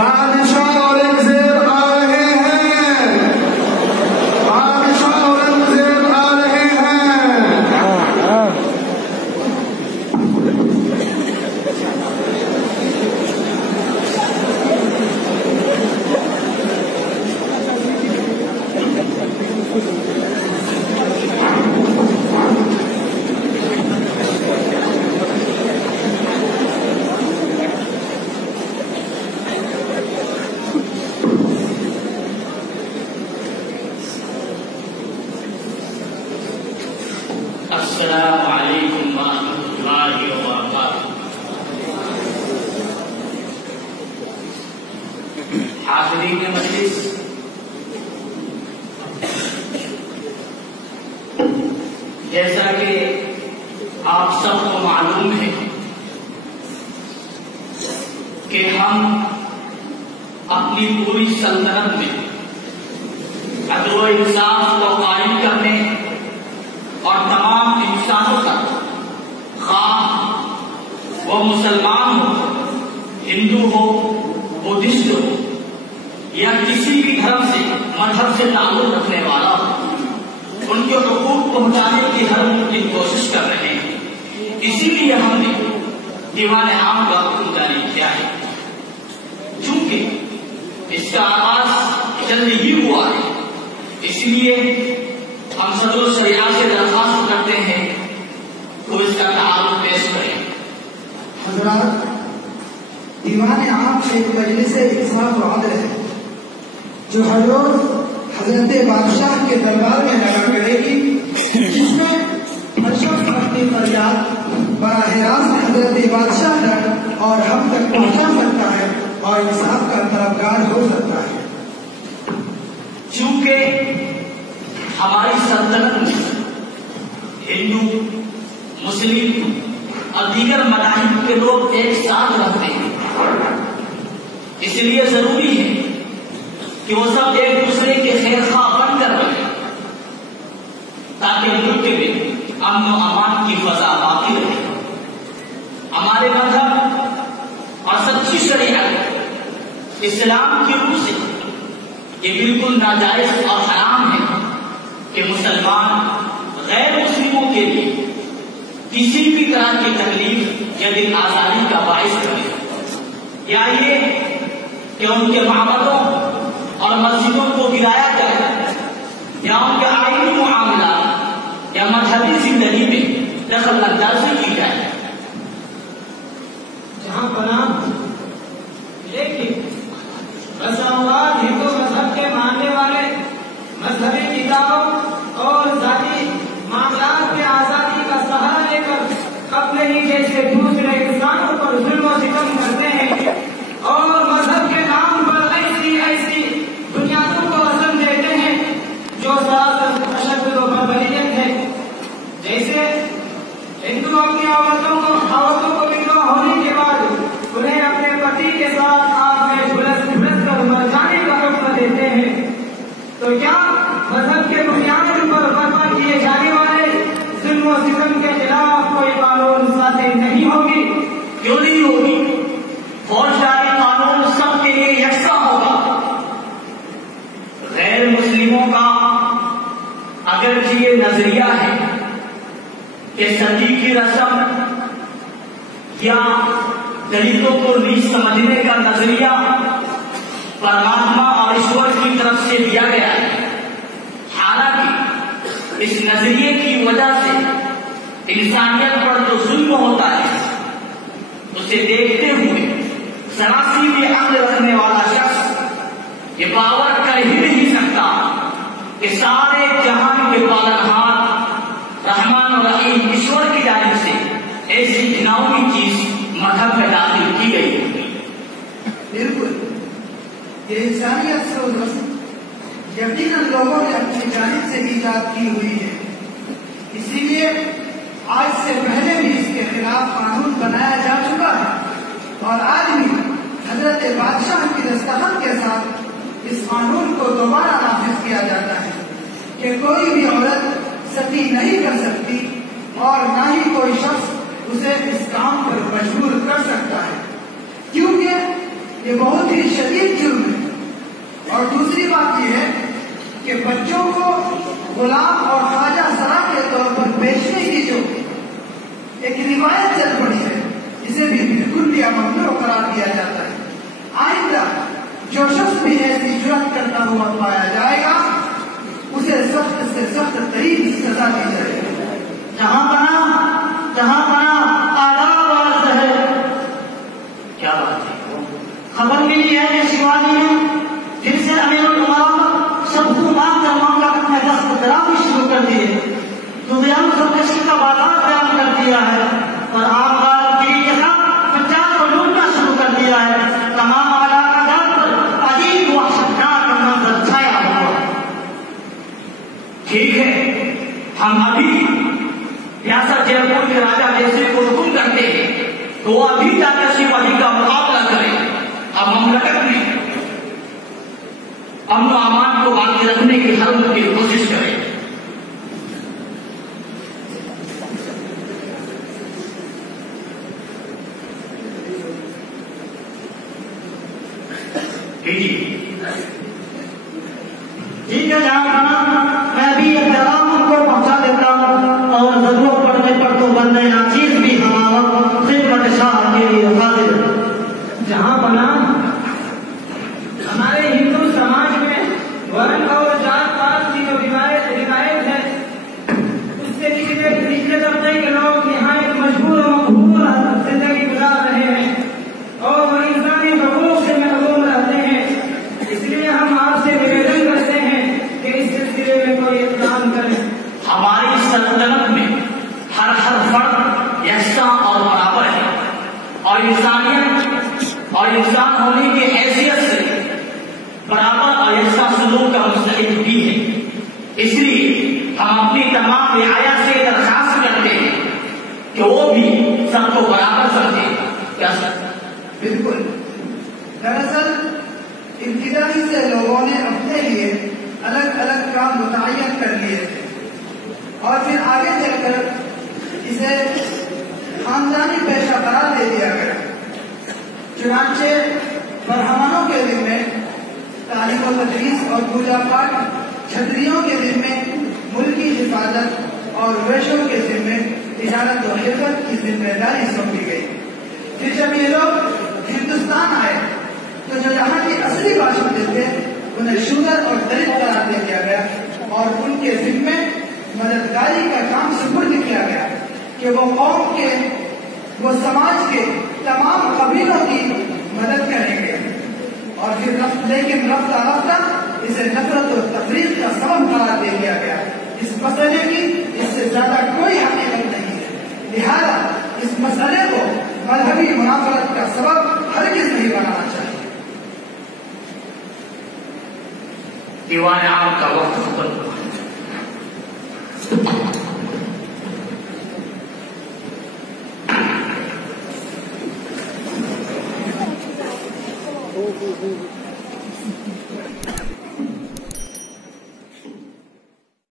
بادشاہ اورنگزیب آ رہے ہیں، بادشاہ اورنگزیب آ رہے ہیں۔ السلام علیکم ورحمۃ اللہ وبرکاتہ۔ حاضرین مجلس، جیسا کہ آپ سب کو معلوم ہے کہ ہم اپنی پوری سلطنت میں عدل و انصاف کو قائم کرنے اور تمام انسانوں تک، خواہ وہ مسلمان ہو، ہندو ہو، بدھسٹ ہو یا کسی بھی دھرم سے مذہب سے تعلق رکھنے والا ہو، ان کے حقوق پہنچانے کی ہر ممکن کوشش کر رہے ہیں۔ اسی لیے ہم نے دیوان عام کا حکم جاری کیا ہے۔ چونکہ اس کا آغاز جلد ہی ہوا ہے، اس لیے ہم صدر الشریعہ سے درخواست کرتے ہیں تو اس کا تعارف پیش کریں۔ حضرات، دیوان عام ایک مجلس انصاف و عدل ہے جو ہر روز حضرت بادشاہ کے دربار میں لگا کرے گی، جس میں ہر شخص اپنی فریاد براہ راست حضرت بادشاہ تک اور ہم تک پہنچا سکتا ہے اور انصاف کا طلبگار ہو سکتا ہے۔ چونکہ ہماری سلطنت میں ہندو، مسلم اور دیگر مذاہب کے لوگ ایک ساتھ رہتے ہیں، اس لیے ضروری ہے کہ وہ سب ایک دوسرے کے خیر خواہ بن کر رہیں تاکہ ملک میں امن و امان کی فضا باقی رہے۔ ہمارے مذہب اور سچی شریعت اسلام کی روح سے یہ بالکل ناجائز اور حرام ہے کہ مسلمان غیر مسلموں کے لیے کسی بھی طرح کی تکلیف یا دل آزاری کا باعث بنے، یا یہ کہ ان کے معبدوں اور مسجدوں کو گرایا جائے یا ان کے آئینی معاملات یا مذہبی زندگی میں دخل اندازی کی جائے۔ جہاں پناہ لیکن بس اوقات ہندو مذہب کے ماننے والے مذہبی کتابوں اور ذاتی معاملات میں آزادی کا سہارا لے کر اپنے ہی جیسے دوسرے انسانوں پر ظلم و ستم کرتے ہیں اور مذہب کے نام پر ایسی ایسی بنیادوں کو وزن دیتے ہیں جو سراسر تشدد و بربریت ہے۔ جیسے ہندو اپنی عورتوں کو ویدوا ہونے کے بعد انہیں اپنے پتی کے ساتھ آگ میں جھلس کر مر جانے کا حکم دیتے ہیں، تو کیا مذہب کے بنیاد پر برپا کیے جانے والے ظلم و ستم کے خلاف کوئی قانون سازی نہیں ہوگی؟ کیوں نہیں ہوگی؟ فوجداری قانون سب کے لیے یکساں ہوگا۔ غیر مسلموں کا اگرچہ یہ نظریہ ہے کہ ستی کی رسم یا دلتوں کو نیچ سمجھنے کا نظریہ پرماتما اور ایشور کی طرف سے دیا گیا ہے، حالانکہ اس نظریے کی وجہ سے انسانیت پر جو ظلم ہوتا ہے اسے دیکھتے ہوئے سراسی بھی عقل رکھنے والا شخص یہ باور کر ہی نہیں سکتا کہ سارے جہان کے پالنہار رحمان و رحیم ایشور کی جانب سے ایسی گھناؤنی چیز مذہب میں داخل کی گئی ہے۔ بالکل، یہ انسانیت سے رسم یقیناً لوگوں نے اپنی جانب سے ایجاد کی ہوئی ہے، اسی لیے آج سے پہلے بھی اس کے خلاف قانون بنایا جا چکا ہے اور آج بھی حضرت بادشاہ کی دستخط کے ساتھ اس قانون کو دوبارہ نافذ کیا جاتا ہے کہ کوئی بھی عورت ستی نہیں کر سکتی اور نہ ہی کوئی شخص اسے اس کام پر مجبور کر سکتا ہے، کیونکہ یہ بہت ہی شدید جرم ہے۔ اور دوسری بات یہ ہے کہ بچوں کو غلام اور خواجہ سرا کے طور پر بیچنے کی جو ایک روایت چل پڑی ہے، اسے بھی بالکل بھی ممنوع قرار دیا جاتا ہے۔ آئندہ جو شخص بھی ایسی جرات کرتا ہوا پایا جائے گا اسے سخت سے سخت ترین سزا دی جائے گی۔ جہاں بنا آداب والا ہے۔ کیا بات ہے؟ خبر ملی ہے کہ شیواجی نے پھر سے امیر الامراء سب کو مار کر معاملہ اپنے دست درامد شروع کر دیے، تو سرکشی کا بازار بیان کر دیا ہے اور عام گری کے ساتھ پچاس کو لوٹنا شروع کر دیا ہے۔ تمام علاقہ جات پر عجیب وحشتناک منظر چھایا ہوا۔ ٹھیک ہے، ہم ابھی ریاست جے پور کے راجا جیسے کو حکم کرتے ہیں تو وہ ابھی جا کر شیواجی کا مقابلہ کرے۔ اب مملکت میں امن و امان کو باقی رکھنے کی ہر ممکن کوشش کرے۔ ٹھیک ہے جناب، میں بھی یہ پیغام ان کو پہنچا دیتا ہوں اور ضرورت پڑنے پر تو بندے ناچیز بھی ہمارا خدمت شاہ کے لیے حاضر ہے۔ جہاں پناہ ہمارے ہندو سماج میں ورن اور جات پات کی جو روایت ہے اس سے نچلے طبقے کے لوگ یہاں ایک مشہور و مقبول زندگی گزار رہے ہیں اور وہ انسانی حقوق سے محروم رہتے ہیں۔ اس لیے ہم آپ سے نویدن کرتے ہیں کہ اس سلسلے میں کوئی اقدام کریں۔ ہماری سلطنت میں ہر فرد یکساں اور برابر ہے اور انسانیت اور انسان ہونے کی حیثیت سے برابر اور یکساں سلوک کا مستحق بھی ہے۔ اس لیے ہم اپنی تمام رعایا سے درخواست کرتے ہیں کہ وہ بھی سب کو برابر سمجھے۔ کیا سر؟ بالکل۔ دراصل ابتدائی سے لوگوں نے اپنے لیے الگ الگ کام متعین کر لیے تھے اور پھر آگے چل کر اسے خاندانی پیشہ قرار دے دیا گیا۔ چنانچہ برہمنوں کے ذمے تعلیم و تدریس اور پوجا پاٹ، چھتریوں کے ذمے ملکی حفاظت اور ویشوں کے ذمے تجارت و حرفت کی ذمہ داری سونپی گئی۔ پھر جب یہ لوگ ہندوستان آئے تو جو یہاں کی اصلی باشندے تھے انہیں شودر اور دلت قرار دے دیا گیا اور ان کے ذمے مددگاری کا کام سپرد کیا گیا کہ وہ قوم کے، وہ سماج کے تمام قبیلوں کی مدد کریں گے۔ اور پھر لیکن رفتہ رفتہ اسے نفرت و تفریق کا سبب قرار دے دیا گیا۔ اس مسئلے کی اس سے زیادہ کوئی حقیقت نہیں ہے، لہذا اس مسئلے کو مذہبی منافرت کا سبب ہرگز نہیں بنانا چاہیے۔ دیوان عام کا وقت ختم ہوا۔